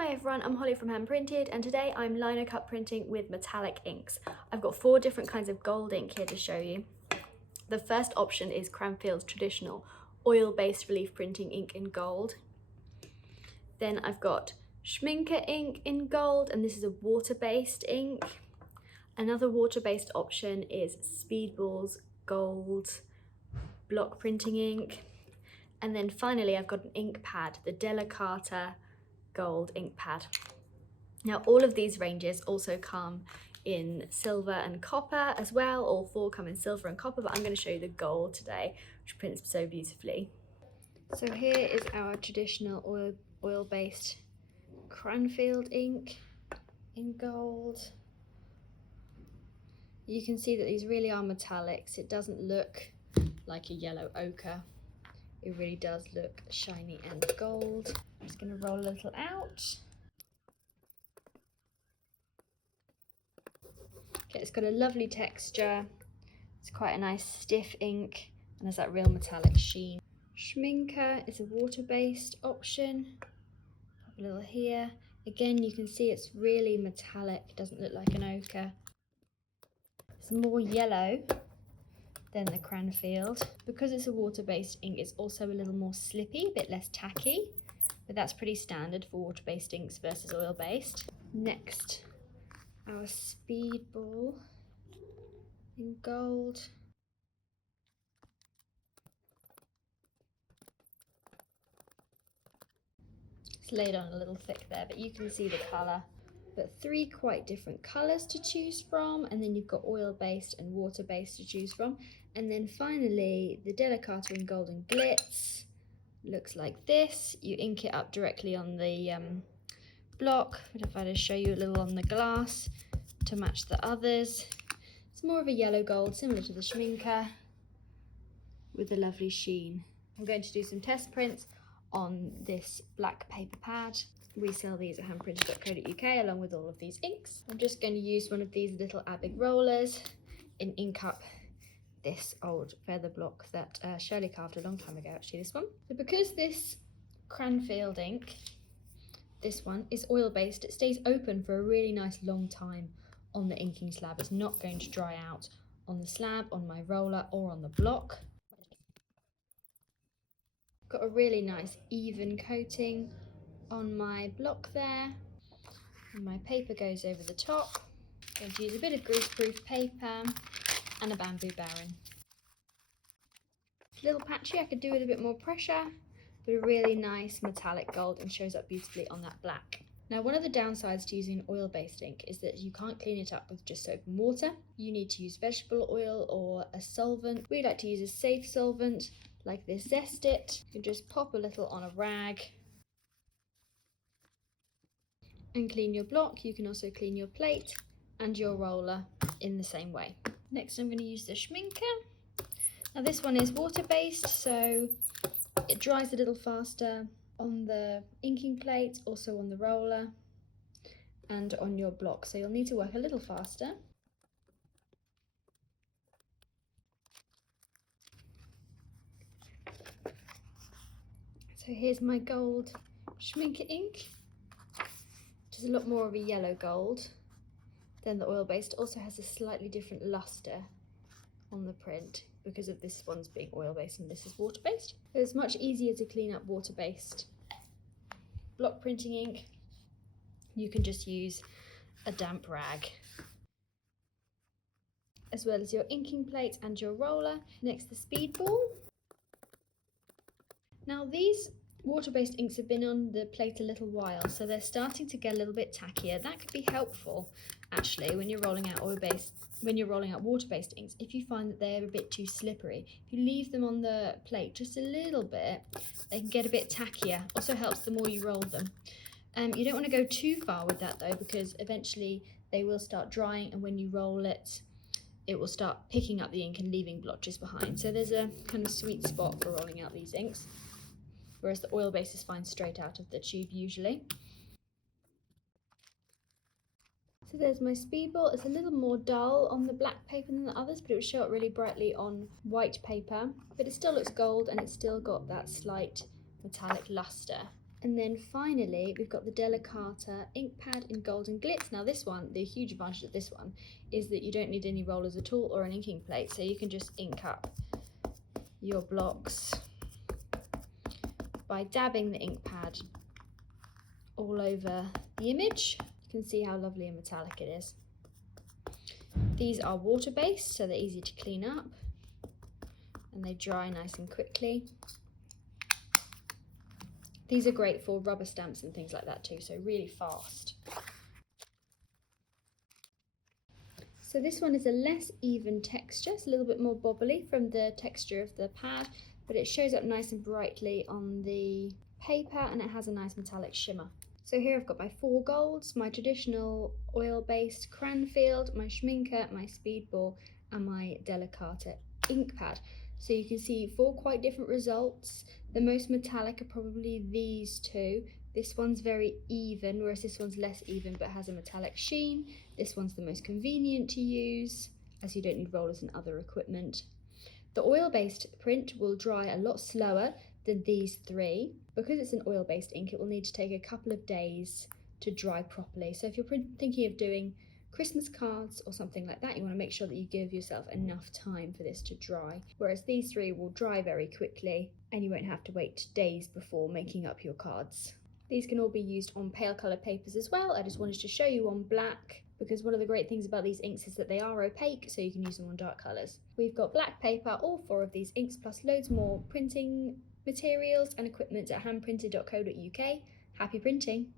Hi everyone, I'm Holly from Handprinted, and today I'm linocut printing with metallic inks. I've got 4 different kinds of gold ink here to show you. The first option is Cranfield's traditional oil-based relief printing ink in gold. Then I've got Schminke ink in gold, and this is a water-based ink. Another water-based option is Speedball's gold block printing ink. And then finally I've got an ink pad, the Delicata gold ink pad. Now all of these ranges also come in silver and copper as well. All 4 come in silver and copper, but I'm going to show you the gold today, which prints so beautifully. So here is our traditional oil-based Cranfield ink in gold. You can see that these really are metallics. It doesn't look like a yellow ochre. It really does look shiny and gold. I'm just going to roll a little out. Okay, it's got a lovely texture. It's quite a nice stiff ink and has that real metallic sheen. Schminke is a water-based option. Pop a little here. Again, you can see it's really metallic. It doesn't look like an ochre. It's more yellow than the Cranfield. Because it's a water-based ink, it's also a little more slippy, a bit less tacky, but that's pretty standard for water-based inks versus oil-based. Next, our Speedball in gold. It's laid on a little thick there, but you can see the colour. But 3 quite different colours to choose from, and then you've got oil-based and water-based to choose from. And then finally, the Delicata in gold and Glitz looks like this. You ink it up directly on the block, but if I just show you a little on the glass to match the others. It's more of a yellow gold, similar to the Schminke, with a lovely sheen. I'm going to do some test prints on this black paper pad. We sell these at handprinted.co.uk along with all of these inks. I'm just going to use one of these little Abig rollers and ink up this old feather block that Shirley carved a long time ago, actually, this one. So because this Cranfield ink, this one, is oil-based, it stays open for a really nice long time on the inking slab. It's not going to dry out on the slab, on my roller, or on the block. Got a really nice even coating on my block there, and my paper goes over the top. I'm going to use a bit of grease-proof paper and a bamboo barren. A little patchy, I could do with a bit more pressure, but a really nice metallic gold and shows up beautifully on that black. Now, one of the downsides to using an oil-based ink is that you can't clean it up with just soap and water. You need to use vegetable oil or a solvent. We like to use a safe solvant like this Zest It. You can just pop a little on a rag and clean your block. You can also clean your plate and your roller in the same way. Next, I'm going to use the Schminke. Now this one is water-based, so it dries a little faster on the inking plate, also on the roller and on your block, so you'll need to work a little faster. So here's my gold Schminke ink. Which is a lot more of a yellow gold than the oil-based. Also has a slightly different luster on the print because of this one's being oil-based and this is water-based. It's much easier to clean up water-based block printing ink. You can just use a damp rag, as well as your inking plate and your roller. Next, the Speedball. Now these water-based inks have been on the plate a little while, so they're starting to get a little bit tackier. That could be helpful actually when you're rolling out water-based inks. If you find that they're a bit too slippery, if you leave them on the plate just a little bit, they can get a bit tackier. Also helps the more you roll them. You don't want to go too far with that though, because eventually they will start drying, and when you roll it, it will start picking up the ink and leaving blotches behind. So there's a kind of sweet spot for rolling out these inks, whereas the oil-based is fine straight out of the tube usually. So there's my Speedball. It's a little more dull on the black paper than the others, but it would show up really brightly on white paper. But it still looks gold, and it's still got that slight metallic luster And then finally, we've got the Delicata ink pad in Golden Glitz. Now this one, the huge advantage of this one is that you don't need any rollers at all or an inking plate, so you can just ink up your blocks by dabbing the ink pad all over the image. You can see how lovely and metallic it is. These are water-based, so they're easy to clean up and they dry nice and quickly. These are great for rubber stamps and things like that too, so really fast. So this one is a less even texture, it's a little bit more bobbly from the texture of the pad, but it shows up nice and brightly on the paper and it has a nice metallic shimmer. So here I've got my 4 golds, my traditional oil-based Cranfield, my Schminke, my Speedball and my Delicata ink pad. So you can see 4 quite different results. The most metallic are probably these 2. This one's very even, whereas this one's less even but has a metallic sheen. This one's the most convenient to use, as you don't need rollers and other equipment. The oil-based print will dry a lot slower than these 3. Because it's an oil-based ink, it will need to take a couple of days to dry properly. So if you're thinking of doing Christmas cards or something like that, you want to make sure that you give yourself enough time for this to dry. Whereas these 3 will dry very quickly and you won't have to wait days before making up your cards. These can all be used on pale coloured papers as well. I just wanted to show you on black because one of the great things about these inks is that they are opaque, so you can use them on dark colours. We've got black paper, all 4 of these inks, plus loads more printing materials and equipment at handprinted.co.uk. Happy printing!